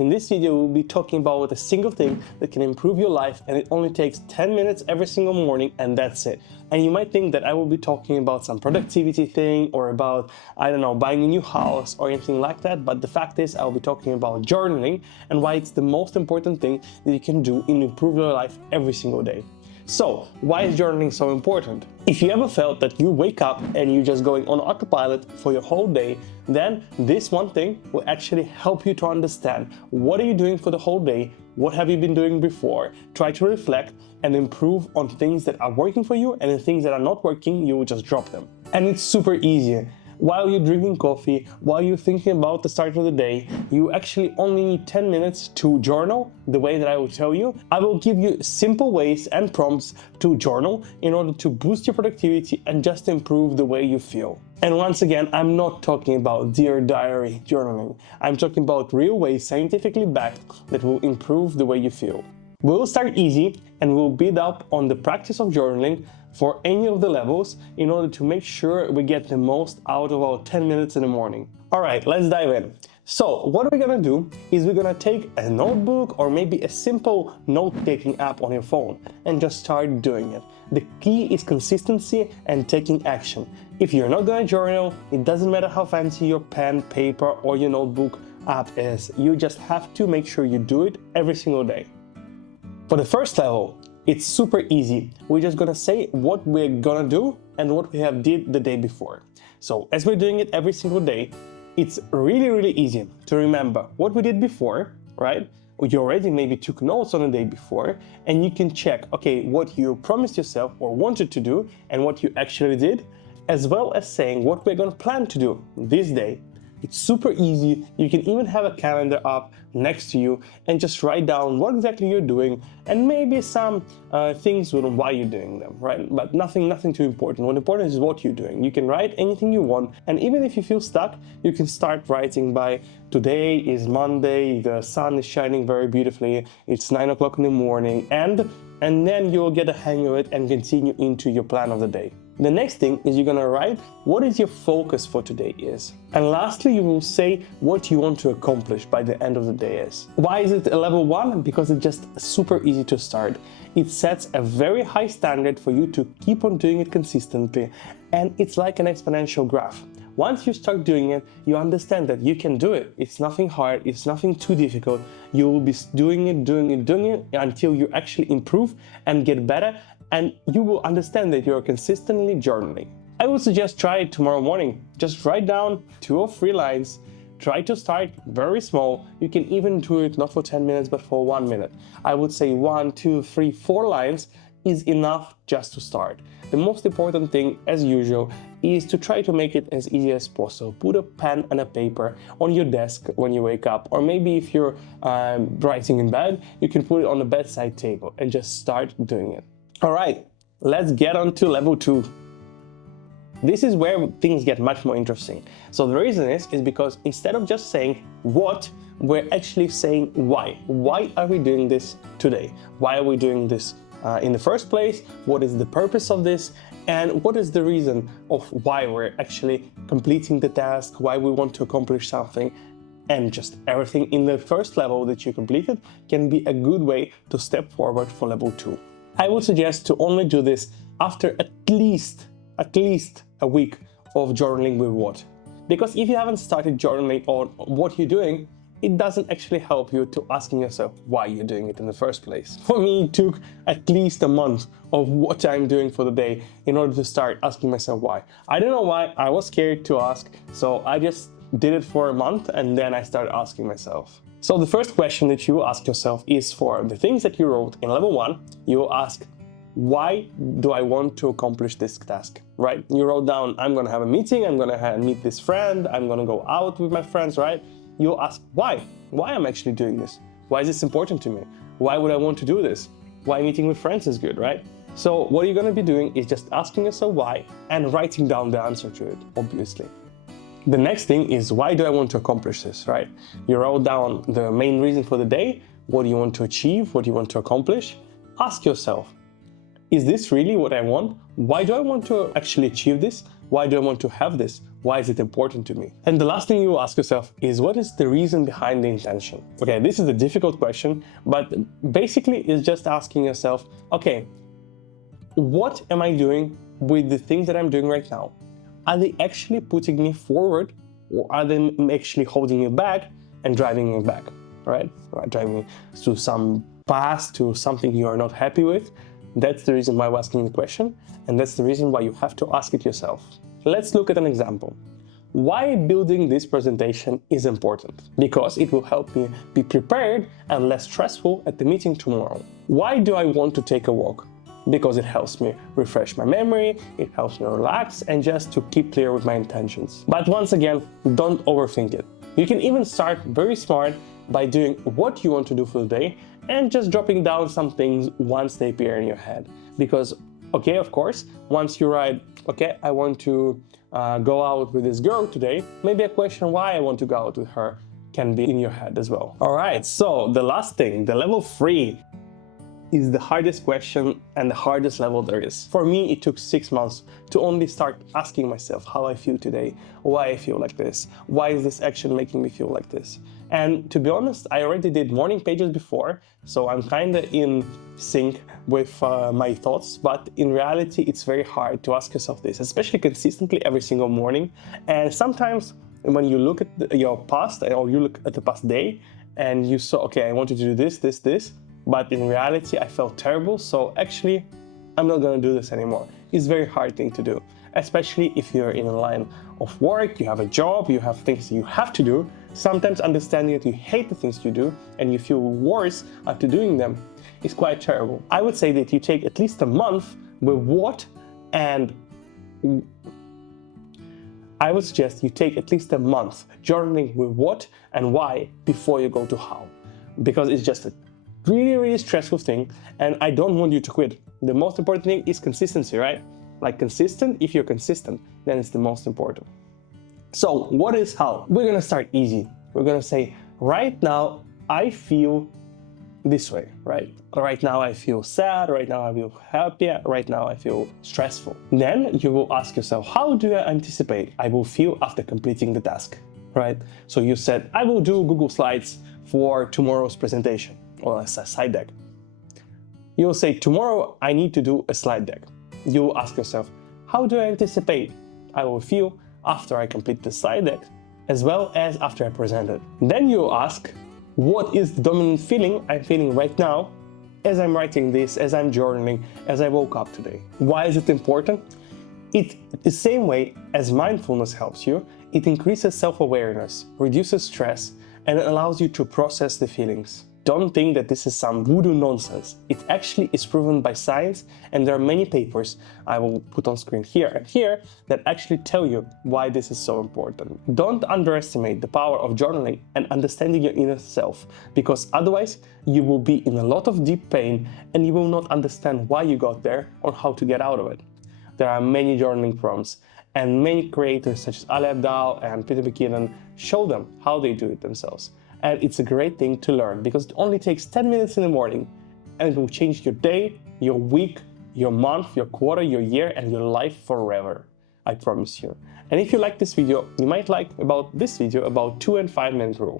In this video, we'll be talking about a single thing that can improve your life, and it only takes 10 minutes every single morning, and that's it. And you might think that I will be talking about some productivity thing or about, I don't know, buying a new house or anything like that, but the fact is I'll be talking about journaling and why it's the most important thing that you can do in improve your life every single day. So, why is journaling so important? If you ever felt that you wake up and you're just going on autopilot for your whole day, then this one thing will actually help you to understand what are you doing for the whole day, what have you been doing before, try to reflect and improve on things that are working for you, and the things that are not working, you will just drop them. And it's super easy. While you're drinking coffee, while you're thinking about the start of the day, you actually only need 10 minutes to journal the way that I will tell you. I will give you simple ways and prompts to journal in order to boost your productivity and just improve the way you feel. And once again, I'm not talking about Dear Diary journaling. I'm talking about real ways, scientifically backed, that will improve the way you feel. We'll start easy and we'll build up on the practice of journaling for any of the levels in order to make sure we get the most out of our 10 minutes in the morning. All right, let's dive in. So what we're gonna do is we're gonna take a notebook or maybe a simple note-taking app on your phone and just start doing it. The key is consistency and taking action. If you're not gonna journal, it doesn't matter how fancy your pen, paper, or your notebook app is. You just have to make sure you do it every single day. For the first level, it's super easy. We're just gonna say what we're gonna do and what we have did the day before. So as we're doing it every single day, it's really easy to remember what we did before, right? You already maybe took notes on the day before, and you can check, okay, what you promised yourself or wanted to do and what you actually did, as well as saying what we're gonna plan to do this day. It's super easy. You can even have a calendar up next to you and just write down what exactly you're doing and maybe some things on why you're doing them, right? But nothing too important. What important is what you're doing. You can write anything you want, and even if you feel stuck, you can start writing by today is Monday, the sun is shining very beautifully, it's 9 o'clock in the morning, and then you'll get a hang of it and continue into your plan of the day. The next thing is you're gonna write what is your focus for today is. And lastly, you will say what you want to accomplish by the end of the day is. Why is it a level 1? Because it's just super easy to start. It sets a very high standard for you to keep on doing it consistently, and it's like an exponential graph. Once you start doing it, you understand that you can do it. It's nothing hard, it's nothing too difficult. You will be doing it until you actually improve and get better, and you will understand that you're consistently journaling. I would suggest try it tomorrow morning. Just write down 2 or 3 lines. Try to start very small. You can even do it not for 10 minutes, but for 1 minute. I would say 1, 2, 3, 4 lines is enough just to start. The most important thing, as usual, is to try to make it as easy as possible. Put a pen and a paper on your desk when you wake up, or maybe if you're writing in bed, you can put it on the bedside table and just start doing it. All right, let's get on to level 2. This is where things get much more interesting. So the reason is because instead of just saying what, we're actually saying why. Why are we doing this today? Why are we doing this in the first place? What is the purpose of this? And what is the reason of why we're actually completing the task, why we want to accomplish something? And just everything in the first level that you completed can be a good way to step forward for level 2. I would suggest to only do this after at least a week of journaling with what. Because if you haven't started journaling on what you're doing, it doesn't actually help you to asking yourself why you're doing it in the first place. For me, it took at least a month of what I'm doing for the day in order to start asking myself why. I don't know why, I was scared to ask, so I just did it for a month and then I started asking myself. So the first question that you ask yourself is for the things that you wrote in level 1, you will ask, why do I want to accomplish this task, right? You wrote down, I'm gonna have a meeting, I'm gonna meet this friend, I'm gonna go out with my friends, right? You'll ask, why? Why I'm actually doing this? Why is this important to me? Why would I want to do this? Why meeting with friends is good, right? So what you're gonna be doing is just asking yourself why and writing down the answer to it, obviously. The next thing is, why do I want to accomplish this, right? You wrote down the main reason for the day, what do you want to achieve, what do you want to accomplish? Ask yourself, Is this really what I want? Why do I want to actually achieve this? Why do I want to have this? Why is it important to me? And the last thing you ask yourself is, what is the reason behind the intention? Okay, this is a difficult question, but basically it's just asking yourself, okay, what am I doing with the things that I'm doing right now? Are they actually putting me forward, or are they actually holding you back and driving you back, right? Driving you to some past, to something you are not happy with? That's the reason why I'm asking the question, and that's the reason why you have to ask it yourself. Let's look at an example. Why building this presentation is important? Because it will help me be prepared and less stressful at the meeting tomorrow. Why do I want to take a walk? Because it helps me refresh my memory, it helps me relax, and just to keep clear with my intentions. But once again, don't overthink it. You can even start very smart by doing what you want to do for the day and just dropping down some things once they appear in your head. Because, okay, of course, once you write, okay, I want to go out with this girl today, maybe a question why I want to go out with her can be in your head as well. All right, so the last thing, the level 3, is the hardest question and the hardest level there is. For me, it took 6 months to only start asking myself how I feel today, why I feel like this, why is this action making me feel like this. And to be honest, I already did morning pages before, so I'm kind of in sync with my thoughts, but in reality, it's very hard to ask yourself this, especially consistently every single morning. And sometimes when you look at your past, or you look at the past day, and you saw, okay, I wanted to do this, this, this, but in reality, I felt terrible, so actually, I'm not gonna do this anymore. It's a very hard thing to do, especially if you're in a line of work, you have a job, you have things you have to do. Sometimes understanding that you hate the things you do and you feel worse after doing them is quite terrible. I would say that you take at least a month with what, and I would suggest you take at least a month journaling with what and why before you go to how, because it's just a really stressful thing, and I don't want you to quit. The most important thing is consistency, right? Like consistent, if you're consistent, then it's the most important. So what is how? We're gonna start easy. We're gonna say, right now I feel this way, right? Right now I feel sad, right now I feel happy, right now I feel stressful. Then you will ask yourself, how do I anticipate I will feel after completing the task, right? So you said, I will do Google Slides for tomorrow's presentation, or a slide deck. You'll say, tomorrow I need to do a slide deck. You will ask yourself, how do I anticipate I will feel after I complete the slide deck, as well as after I present it? Then you'll ask, what is the dominant feeling I'm feeling right now as I'm writing this, as I'm journaling, as I woke up today? Why is it important? It the same way as mindfulness helps you, it increases self-awareness, reduces stress, and it allows you to process the feelings. Don't think that this is some voodoo nonsense. It actually is proven by science, and there are many papers I will put on screen here and here that actually tell you why this is so important. Don't underestimate the power of journaling and understanding your inner self, because otherwise you will be in a lot of deep pain and you will not understand why you got there or how to get out of it. There are many journaling prompts, and many creators such as Ali Abdaal and Peter McKinnon show them how they do it themselves. And it's a great thing to learn because it only takes 10 minutes in the morning, and it will change your day, your week, your month, your quarter, your year, and your life forever. I promise you. And if you like this video, you might like about this video about 2 and 5 minute rule.